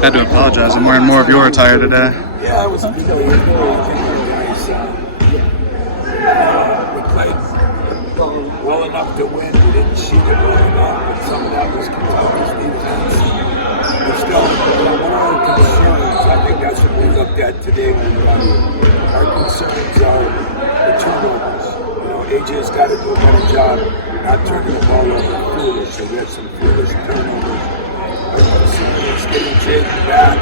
Had to apologize. I'm wearing more of your attire today. Yeah, it was a good day. We played well enough to win. We didn't shoot it well enough, but some of that was Kentucky's defense. But still, one of our concerns, I think that's what we looked at today when we won. Our concerns are the turnovers. AJ's got to do a better job not turning the ball over foolish. So we had some foolish turnovers. It's getting Jake back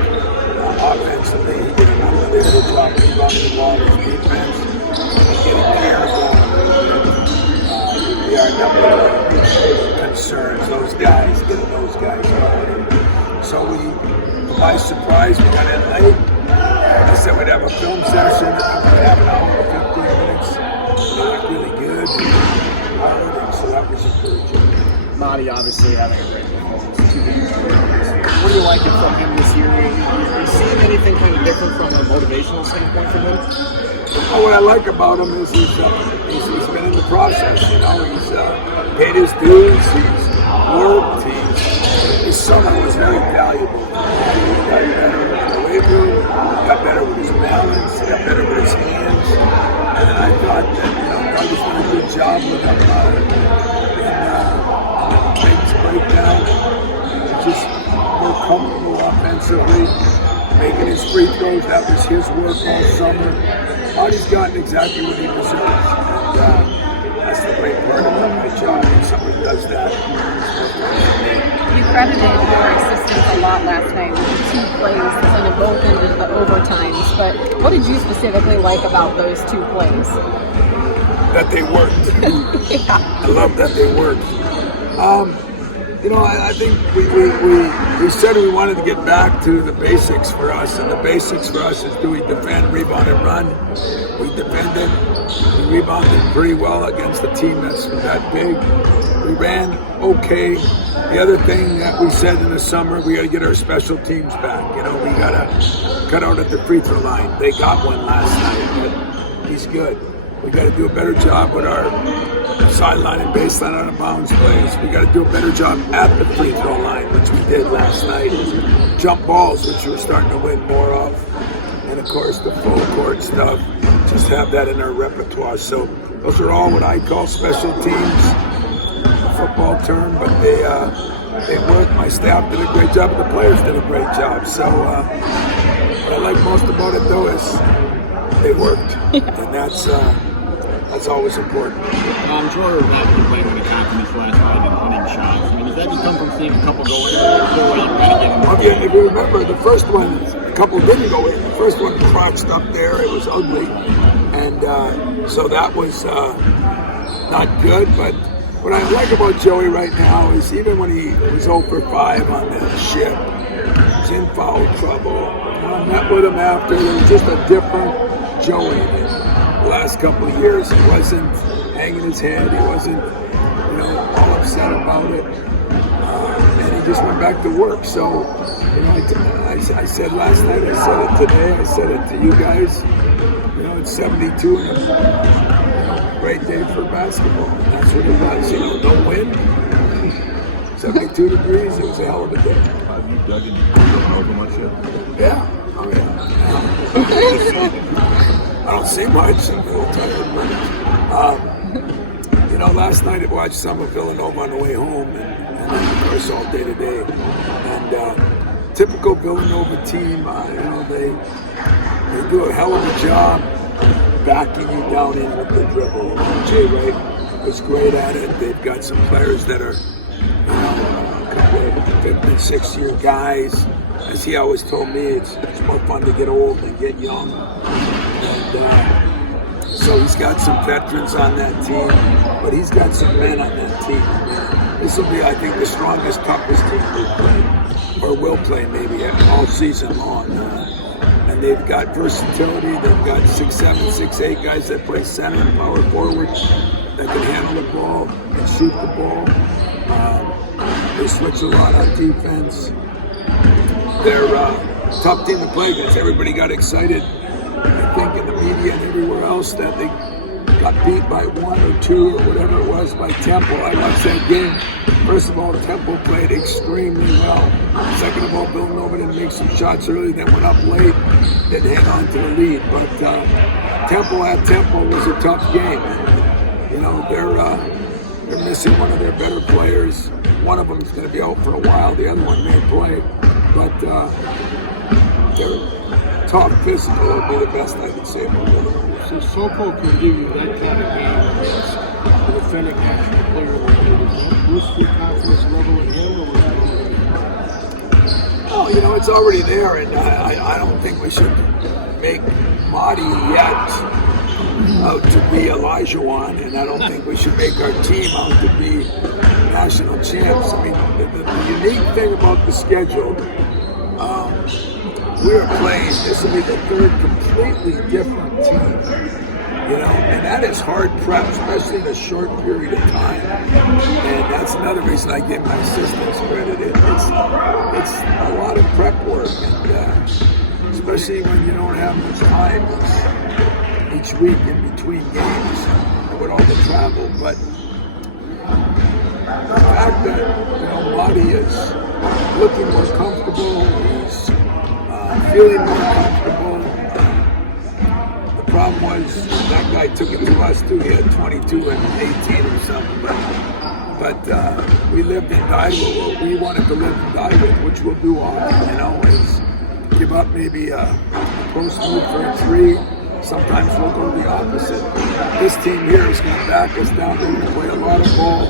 offensively. He did a really good job rebounding the ball in his defense. He's getting care going. We are number one concerns. Those guys, getting those guys going. So by surprise, we got in late. I said we'd have a film session. We'd have an hour and 15 minutes. They looked really good. So that was encouraging. Marty obviously having a great performance. 2 games. What are you liking from him this year? Are you seeing anything kind of different from a motivational standpoint from him? What I like about him is he's been in the process. He's paid his dues. He's worked. His summer was very valuable. He got better in the weight room. He got better with his balance. He got better with his hands. And I thought that Doug was doing a good job with him in things breakdown. Just more comfortable offensively, making his free throws. That was his work all summer. Marty's gotten exactly what he deserves. And that's the great part about my job. When someone does that. You credited your assistants a lot last night with the 2 plays that kind of both ended the overtimes. But what did you specifically like about those 2 plays? That they worked. Yeah. I love that they worked. I think we said we wanted to get back to the basics for us, and the basics for us is do we defend, rebound, and run. We defended, we rebounded pretty well against a team that's that big. We ran okay. The other thing that we said in the summer, we got to get our special teams back. We got to cut out at the free throw line. They got one last night, but he's good. We got to do a better job with our sideline and baseline out of bounds plays. We got to do a better job at the free throw line, which we did last night. Jump balls, which we're starting to win more of. And of course, the full court stuff, just have that in our repertoire. So those are all what I call special teams, a football term, but they work. My staff did a great job, and the players did a great job. So what I like most about it, though, is they worked, and that's always important. Jordan was playing with the confidence last night and winning shots. Does that just come from seeing a couple go in? If you remember, the first one, a couple didn't go in. The first one crotched up there. It was ugly. And so that was not good. But what I like about Joey right now is even when he was 0 for 5 on the ship, he was in foul trouble. I met with him after. It was just a different Joey in the last couple of years. He wasn't hanging his head. He wasn't, all upset about it. And he just went back to work. So, I said last night, I said it today, I said it to you guys. It's 72 and a great day for basketball. And that's what it was. No wind. 72 degrees. It was a hell of a day. Have you dug in over much yet? Yeah. Oh, yeah. I don't see much. I'm a little tired, but last night I watched some of Villanova on the way home, and of course all day today. And typical Villanova team, they do a hell of a job backing you down in with the dribble. Jay Wright was great at it. They've got some players that are, 56-year guys. As he always told me, it's more fun to get old than get young. And so he's got some veterans on that team, but he's got some men on that team. This will be, I think, the strongest, toughest team we've played, or will play maybe all season long. And they've got versatility. They've got 6'7", 6'8" guys that play center and power forward that can handle the ball and shoot the ball. They switch a lot on defense. They're a tough team to play against. Everybody got excited, I think, in the media and everywhere else that they got beat by 1 or 2 or whatever it was by Temple. I watched that game. First of all, Temple played extremely well. Second of all, Villanova didn't make some shots early, then went up late, then hang on to the lead. But Temple at Temple was a tough game. And, you know, they're missing one of their better players. One of them is going to be out for a while. The other one may play. But they're tough, physical would be the best I can say about them. So Soko can give you that kind of game against the defending national player like you. Does that boost your confidence level in him, or was that Oh, you know, it's already there, and I don't think we should make Marty yet out to be Elijah, and I don't think we should make our team out to be national champs. I mean, the unique thing about the schedule, we're playing, this will be the third completely different team. You know, and that is hard prep, especially in a short period of time. And that's another reason I give my assistants credit. It's a lot of prep work, and especially when you don't have much time each week in between games with all the travel. But the fact that, you know, Marty is looking more comfortable, he's feeling more comfortable. The problem was that guy took it to us too. He had 22 and 18 or something. But we lived and died with what we wanted to live and die with, which we'll do often. You know, is give up maybe a post move for a 3. Sometimes we'll go the opposite. This team here is going to back us down. They're going to play a lot of ball,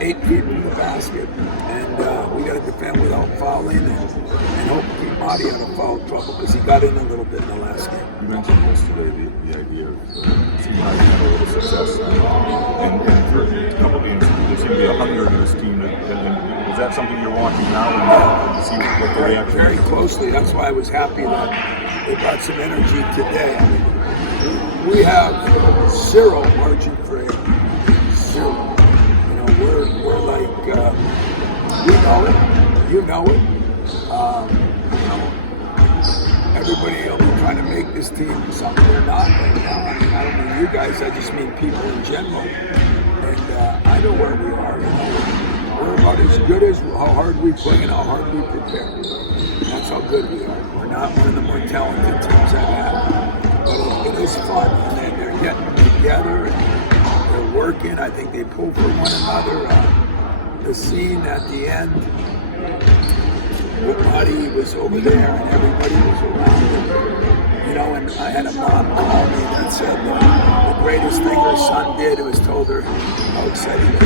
8 feet from the basket, and we got to defend without fouling and hope to keep Marty out of foul trouble because he got in a little bit in the last game. You mentioned yesterday the idea of seeing how you had a little success, and for a couple games there seemed to be a hunger in this team. And is that something you're watching now and to see what the reaction is? Very closely. That's why I was happy that they got some energy today. I mean, we have zero margin for error. Zero. You know, we're like we know it. You know it. You know, everybody will be trying to make this team something they're not right now. I mean, I don't mean you guys. I just mean people in general. And I know where we are. You know, we're about as good as how hard we play and how hard we prepare. That's how good we are. We're not one of the more talented teams I've had, but it is fun. And they're getting together and they're working. I think they pull for one another. The scene at the end, Marty was over there and everybody was around him. You know, and I had a mom call me that said the greatest thing her son did was told her how excited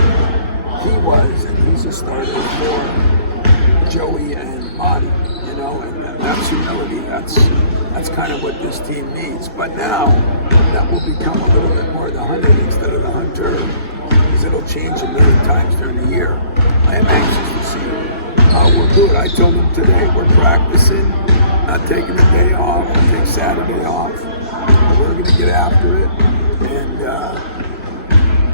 he was, and he's a starter for Joey and Marty. You know, and that's humility. That's kind of what this team needs. But now that will become a little bit more the hunted instead of the hunter, because it'll change a million times during the year. I am anxious to see how we'll do it. I told them today we're practicing, not taking a day off. We'll take Saturday off. We're going to get after it. And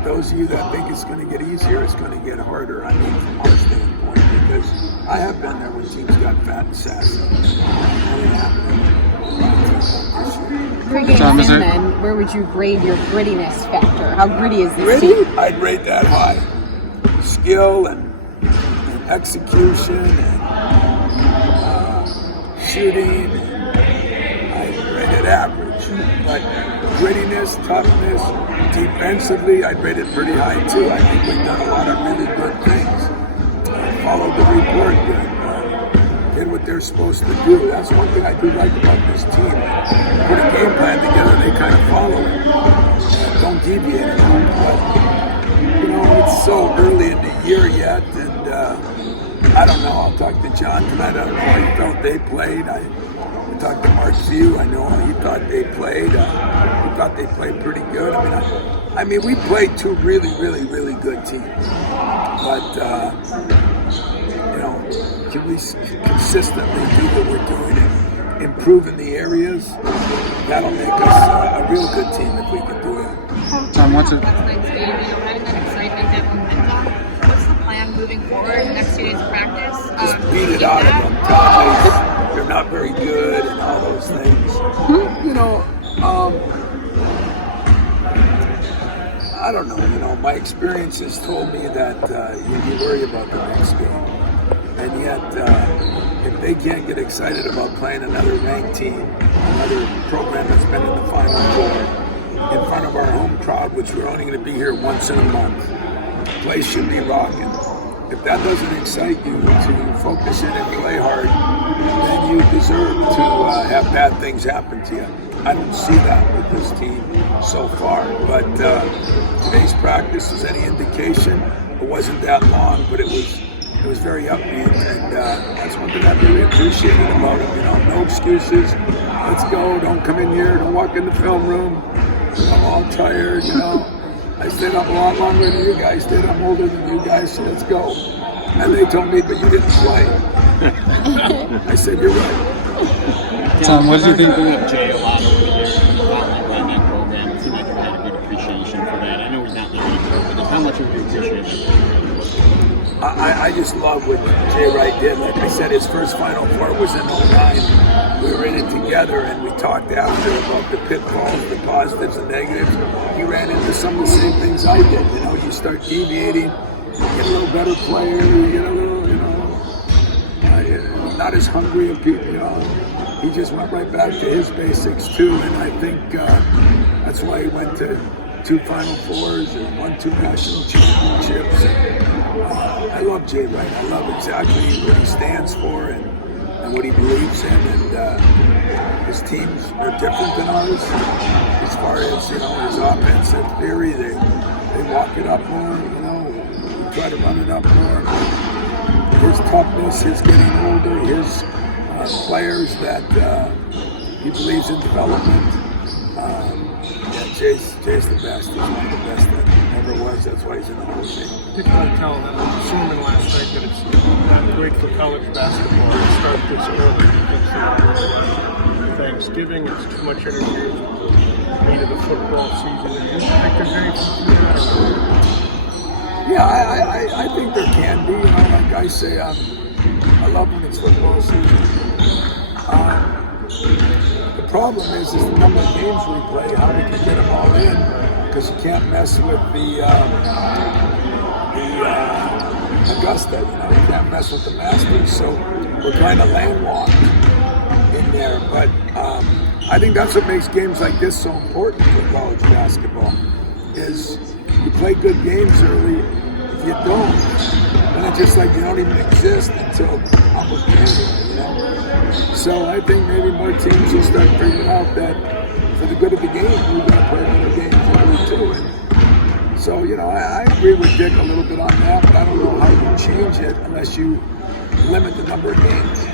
those of you that think it's going to get easier, it's going to get harder. I mean, from our standpoint, because I have been there when teams got fat and sassy. Pre-game sim, then, where would you grade your grittiness factor? How gritty is this Gritty? team? I'd rate that high. Skill and execution and shooting. I'd rate it average. But grittiness, toughness, defensively, I'd rate it pretty high too. I think we've done a lot of really good things. Followed the report good. Did what they're supposed to do. That's one thing I do like about this team. Put a game plan together, they kind of follow it. Don't deviate at all. But, you know, it's so early in the year yet, and I don't know. I'll talk to John tonight. I don't know how he felt they played. We talked to Mark Few. I know how he thought they played. He thought they played pretty good. I mean, we played 2 really, really, really good teams. But, you know, can we consistently do what we're doing and improve in the areas? That'll make us a real good team if we can do it. Tom, what's it? Having that excitement, that momentum. What's the plan moving forward? The next 2 days of practice? Just beat it out of them. Tell them they're not very good and all those things. You know, I don't know. My experience has told me that you worry about the next game, and yet if they can't get excited about playing another ranked team, another program that's been in the Final Four, in front of our home crowd, which we're only going to be here once in a month, the place should be rocking. If that doesn't excite you to focus in and play hard, then you deserve to have bad things happen to you. I don't see that with this team so far, but today's practice was any indication. It wasn't that long, but it was very upbeat, and that's one thing I really appreciated about it. No excuses. Let's go. Don't come in here. Don't walk in the film room. I'm all tired. I stayed up a lot longer than you guys did. I'm older than you guys, so let's go. And they told me, but you didn't play. I said, you're right. Tom, what did you think? Bring up Jay a lot over the years around that program. It seemed like you had a good appreciation for that. I know he's not there anymore, but just how much of you appreciate that? I just love what Jay Wright did. Like I said, his first Final Four was in 09. We were in it together, and we talked after about the pitfalls, the positives and negatives. He ran into some of the same things I did. You start deviating, get a little better player, you get a little, not as hungry and people. He just went right back to his basics too, and I think that's why he went to 2 Final Fours and won 2 national championships. I love Jay Wright. I love exactly what he stands for and what he believes in. And his teams are different than ours as far as his offensive theory. They walk it up more. We try to run it up more. His toughness, his getting older, his players that he believes in development. Jay's the best. He's one of the best that ever was. That's why he's in the Hall of Fame. I think I tell that I was assuming last night that it's not great for college basketball to start this early because Thanksgiving is too much energy into the football season. Do you think there's anything to that? Yeah, I think there can be. Like I say, I love when it's football season. The problem is the number of games we play, how we can get them all in, because you can't mess with the Augusta, you can't mess with the Masters, so we're kind of landlocked in there. But I think that's what makes games like this so important for college basketball, is you play good games early. If you don't, then it's just like you don't even exist until almost January, So I think maybe more teams will start figuring out that for the good of the game, we've got to play other games early too. And so, I agree with Dick a little bit on that, but I don't know how you change it unless you limit the number of games.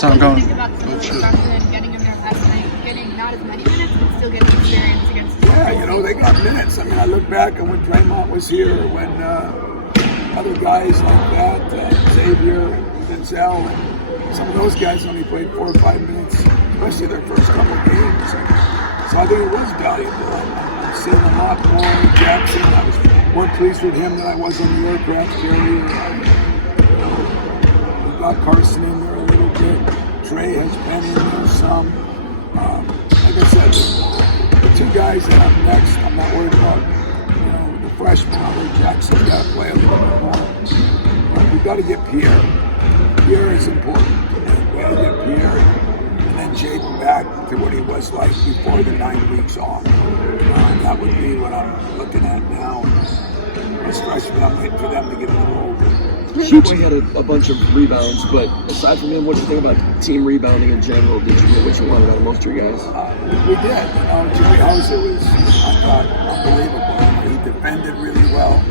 Tom, What do you think about some of the freshmen getting in there last night, getting not as many minutes, but still getting experience against Yeah, they got minutes. I look back at when Draymond was here, when other guys like that, Xavier, Denzel, and some of those guys only played 4 or 5 minutes, especially their first couple of games. So I think it was valuable. I'm seeing a lot more. Jackson, I was more pleased with him than I was on the aircraft carrier. We got Carson in there a little bit. Trey has been in there some. Like I said, the 2 guys that I'm next, I'm not worried about. The freshman, Jackson's got to play a little bit more. We've got to get Pierre. Pierre is important. We got to get Pierre and then Jaden back to what he was like before the 9 weeks off. That would be what I'm looking at now. As freshmen, I'm waiting for them to get a little older. Sheboy had a bunch of rebounds, but aside from him, what do you think about team rebounding in general? Did you get what you wanted out of most of your guys? We did. Jerry Hauser was, I thought, unbelievable. He defended really well,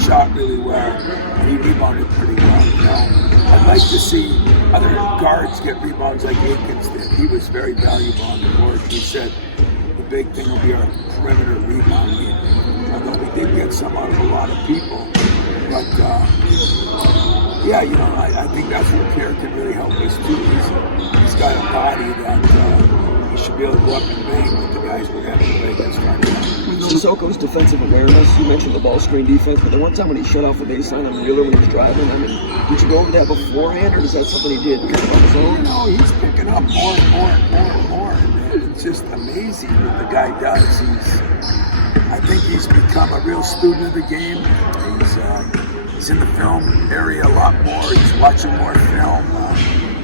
shot really well, and he rebounded pretty well. I'd like to see other guards get rebounds like Aikens did. He was very valuable on the board. He said the big thing will be our perimeter rebounding. Although we did get some out of a lot of people. But, I think that's where Pierre can really help us too. He's got a body that he should be able to go up and bang with the guys we're going to play against right now. Sissoko's defensive awareness, you mentioned the ball screen defense, but the one time when he shut off the baseline on Wheeler when he was driving, did you go over that beforehand, or is that something he did kind of on his own? No, he's picking up more and more. And just amazing what the guy does. I think he's become a real student of the game. He's in the film area a lot more. He's watching more film.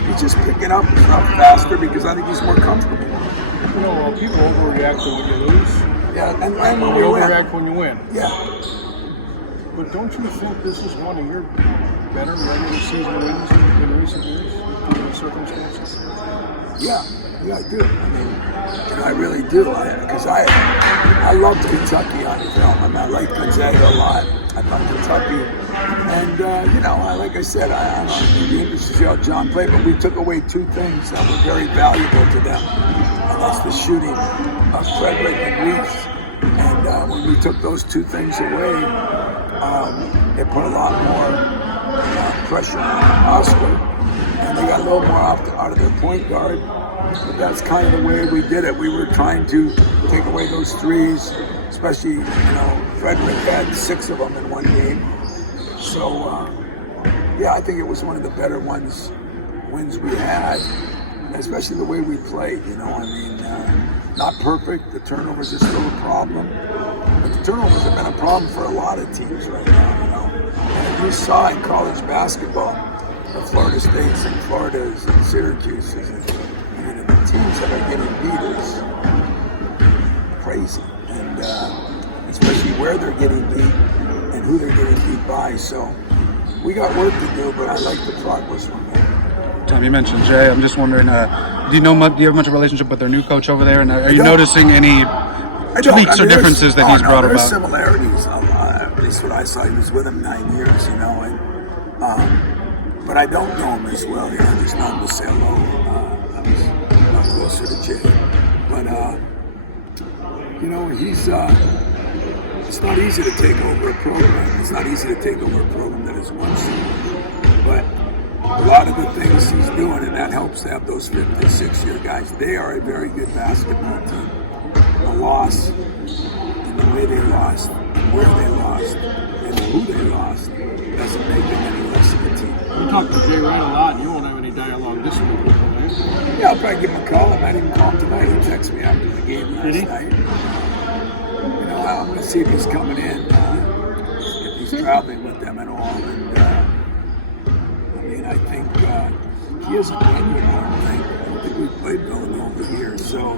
He's just picking up stuff faster because I think he's more comfortable. You know, people overreact to when you lose. Yeah, and when They we win. overreact when you win. Yeah. But don't you think this is one of your better regular season wins in recent years, given the circumstances? Yeah, I do. I mean, I really do. Because I loved Kentucky on film. I mean, I liked Gonzaga a lot. I love Kentucky. And, like I said, I'm interested to see how John played, but we took away two things that were very valuable to them. And that's the shooting of Frederick and Reese. And when we took those two things away, it put a lot more pressure on Oscar. And they got a little more out of their point guard. But that's kind of the way we did it. We were trying to take away those threes, especially, Frederick had 6 of them in one game. So, I think it was one of the better wins we had, especially the way we played, not perfect. The turnovers are still a problem. But the turnovers have been a problem for a lot of teams right now, And you saw in college basketball, the Florida States and Floridas and Syracuses, and the teams that are getting beat is crazy. And especially where they're getting beat and who they're getting beat by. So we got work to do, but I like the progress we're making. Tom, you mentioned Jay. I'm just wondering, do you have much of a relationship with their new coach over there? And are you noticing any tweaks or differences that he's brought there's about? Similarities. At least what I saw, he was with him 9 years, but I don't know him as well. I just know him to say hello. I'm closer to Jay. But, he's, it's not easy to take over a program. It's not easy to take over a program that is one seed. But a lot of the things he's doing, and that helps to have those 5th and 6th-year guys. They are a very good basketball team. The loss, and the way they lost, where they lost, and who they lost, doesn't make them any less of a team. We talked to Jay Wright a lot, and you won't have any dialogue this week with him, right? Yeah, I'll probably give him a call. I might even call him tonight. He texted me after the game last night. I'm going to see if he's coming in, if he's traveling with them at all. And I think he hasn't been here. I don't think we've played Villanova here. So,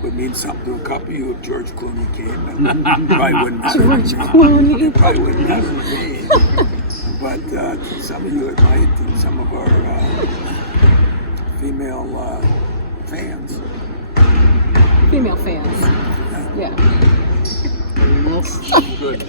it would mean something to a couple of you if George Clooney came. It probably wouldn't It probably wouldn't matter to me. But to some of you it might, and some of our female fans. Female fans. Yeah. Good.